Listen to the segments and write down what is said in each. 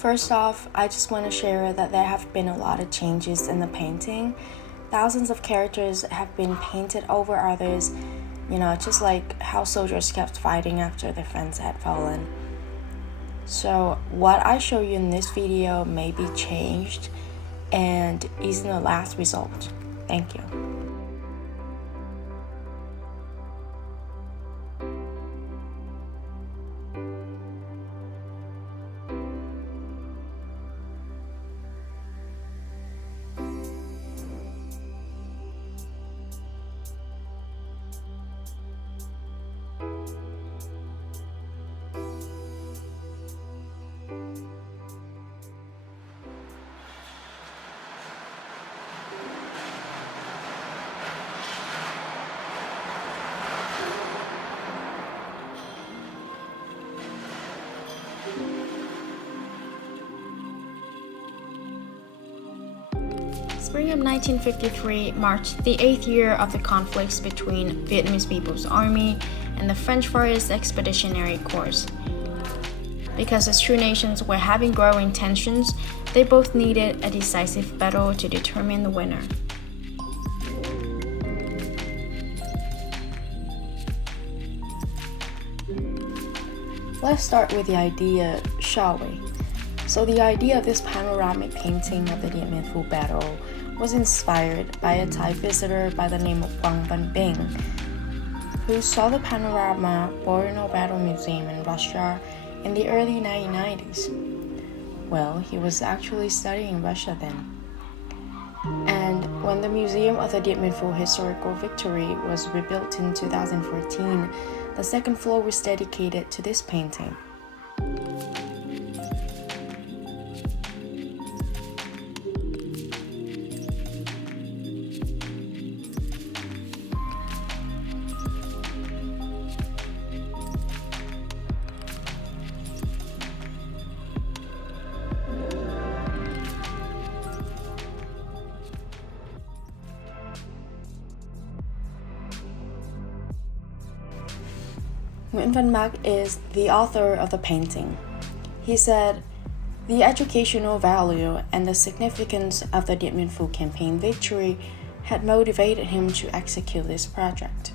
First off, I just want to share that there have been a lot of changes in the painting. Thousands of characters have been painted over others, just like how soldiers kept fighting after their friends had fallen. So what I show you in this video may be changed and isn't the last result. Thank you. Spring of 1953 marked the 8th year of the conflicts between Vietnamese People's Army and the French Far East Expeditionary Corps. Because as two nations were having growing tensions, they both needed a decisive battle to determine the winner. Let's start with the idea, shall we? So the idea of this panoramic painting of the Dien Bien Phu battle was inspired by a Thai visitor by the name of Dien Bien Phu, who saw the Panorama War Battle Museum in Russia in the early 1990s. Well, he was actually studying Russia then. And when the Museum of the Dien Bien Phu Historical Victory was rebuilt in 2014, the second floor was dedicated to this painting. Nguyễn Văn Mark is the author of the painting. He said, "The educational value and the significance of the Dien Bien Phu campaign victory had motivated him to execute this project."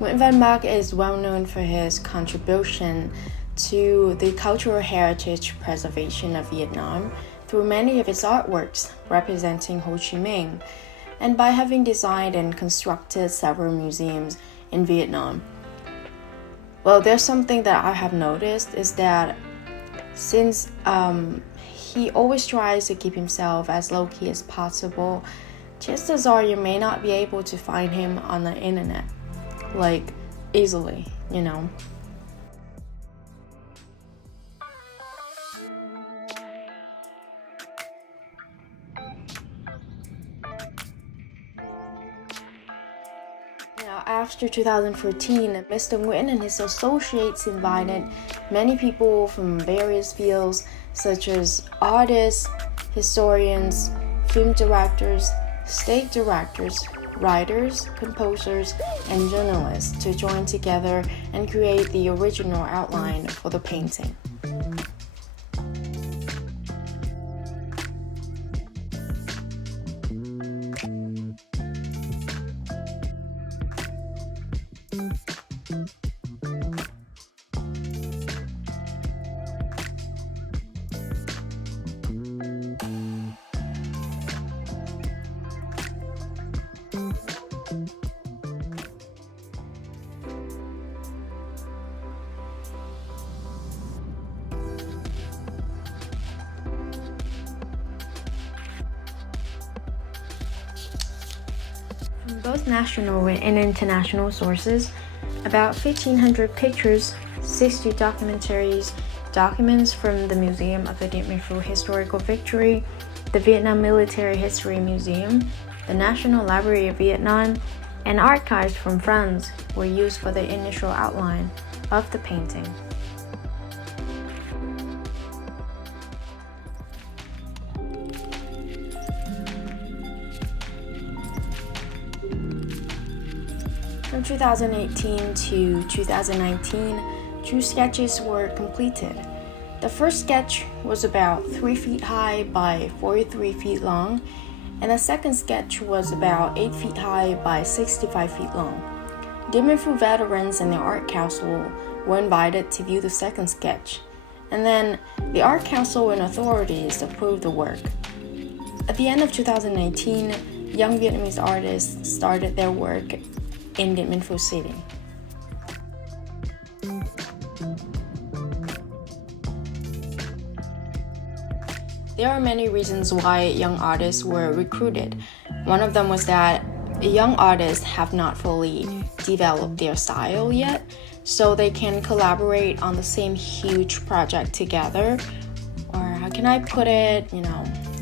Nguyễn Văn Mark is well known for his contribution to the cultural heritage preservation of Vietnam through many of its artworks representing Ho Chi Minh, and by having designed and constructed several museums in Vietnam. Well, there's something that I have noticed is that since he always tries to keep himself as low-key as possible, chances are you may not be able to find him on the internet, like easily, After 2014, Mr. Nguyen and his associates invited many people from various fields such as artists, historians, film directors, stage directors, writers, composers, and journalists to join together and create the original outline for the painting. From both national and international sources, about 1,500 pictures, 60 documentaries, documents from the Museum of the Dien Bien Phu Historical Victory, the Vietnam Military History Museum, the National Library of Vietnam, and archives from France were used for the initial outline of the painting. From 2018 to 2019, 2 sketches were completed. The first sketch was about 3 feet high by 43 feet long, and the second sketch was about 8 feet high by 65 feet long. Dien Bien Phu veterans and the Art Council were invited to view the second sketch, and then the Art Council and authorities approved the work. At the end of 2019, young Vietnamese artists started their work in Dien Bien Phu City. There are many reasons why young artists were recruited. One of them was that young artists have not fully developed their style yet, so they can collaborate on the same huge project together. Or how can I put it?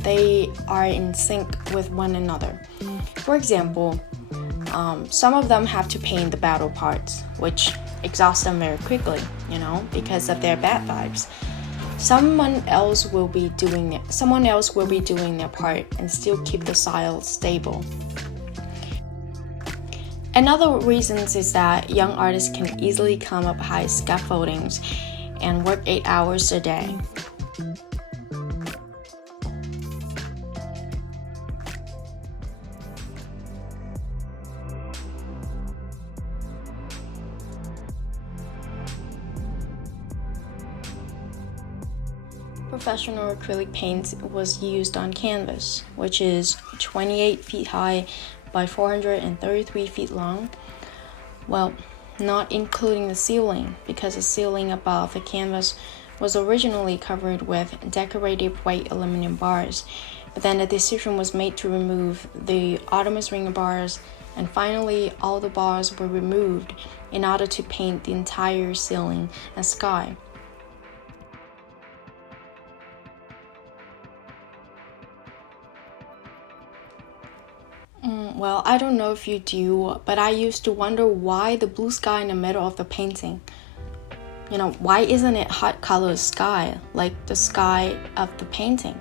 They are in sync with one another. For example, some of them have to paint the battle parts, which exhausts them very quickly, because of their bad vibes. Someone else will be doing their part and still keep the style stable. Another reason is that young artists can easily come up high scaffoldings and work 8 hours a day. Professional acrylic paint was used on canvas, which is 28 feet high by 433 feet long. Well, not including the ceiling, because the ceiling above the canvas was originally covered with decorative white aluminum bars, but then a decision was made to remove the Artemis ring bars, and finally all the bars were removed in order to paint the entire ceiling and sky. Well, I don't know if you do, but I used to wonder why the blue sky in the middle of the painting. Why isn't it hot colored sky like the sky of the painting?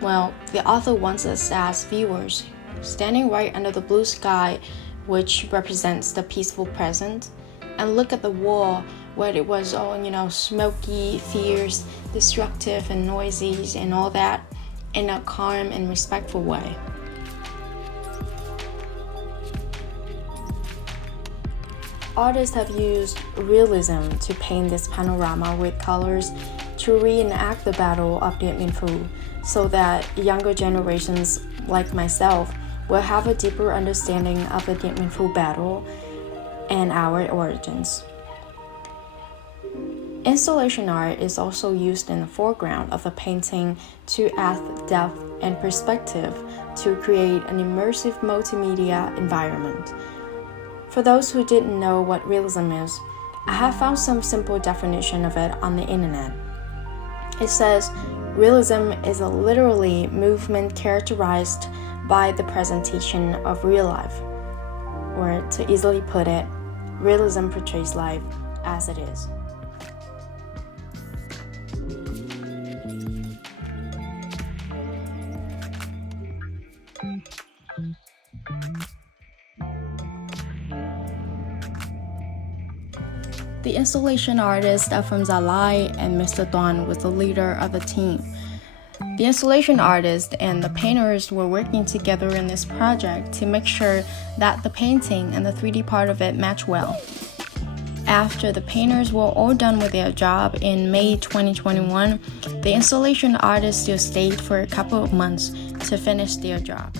Well, the author wants us as viewers, standing right under the blue sky, which represents the peaceful present, and look at the wall where it was all, smoky, fierce, destructive, and noisy, and all that, in a calm and respectful way. Artists have used realism to paint this panorama with colors to reenact the Battle of Dien Bien Phu, so that younger generations like myself will have a deeper understanding of the Dien Bien Phu battle and our origins. Installation art is also used in the foreground of the painting to add depth and perspective to create an immersive multimedia environment. For those who didn't know what realism is, I have found some simple definition of it on the internet. It says, realism is a literally movement characterized by the presentation of real life. Or to easily put it, realism portrays life as it is. The installation artist from Zalai and Mr. Duan was the leader of the team. The installation artist and the painters were working together in this project to make sure that the painting and the 3D part of it match well. After the painters were all done with their job in May 2021, the installation artist still stayed for a couple of months to finish their job.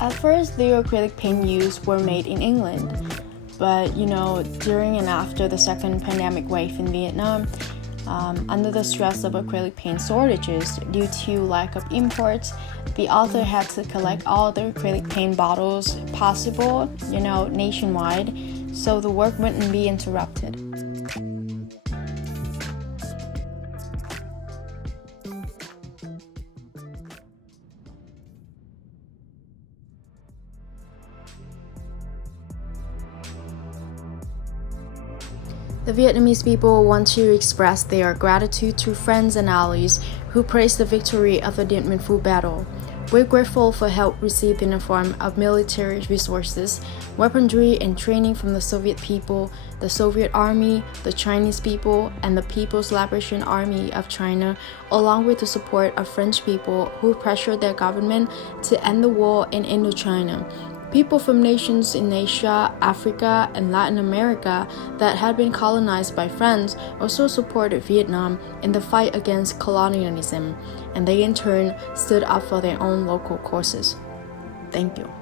At first, the acrylic paint used were made in England, but during and after the second pandemic wave in Vietnam, under the stress of acrylic paint shortages due to lack of imports, the author had to collect all the acrylic paint bottles possible, nationwide, so the work wouldn't be interrupted. The Vietnamese people want to express their gratitude to friends and allies who praised the victory of the Dien Bien Phu battle. We're grateful for help received in the form of military resources, weaponry, and training from the Soviet people, the Soviet Army, the Chinese people, and the People's Liberation Army of China, along with the support of French people who pressured their government to end the war in Indochina. People from nations in Asia, Africa, and Latin America that had been colonized by France also supported Vietnam in the fight against colonialism, and they in turn stood up for their own local causes. Thank you.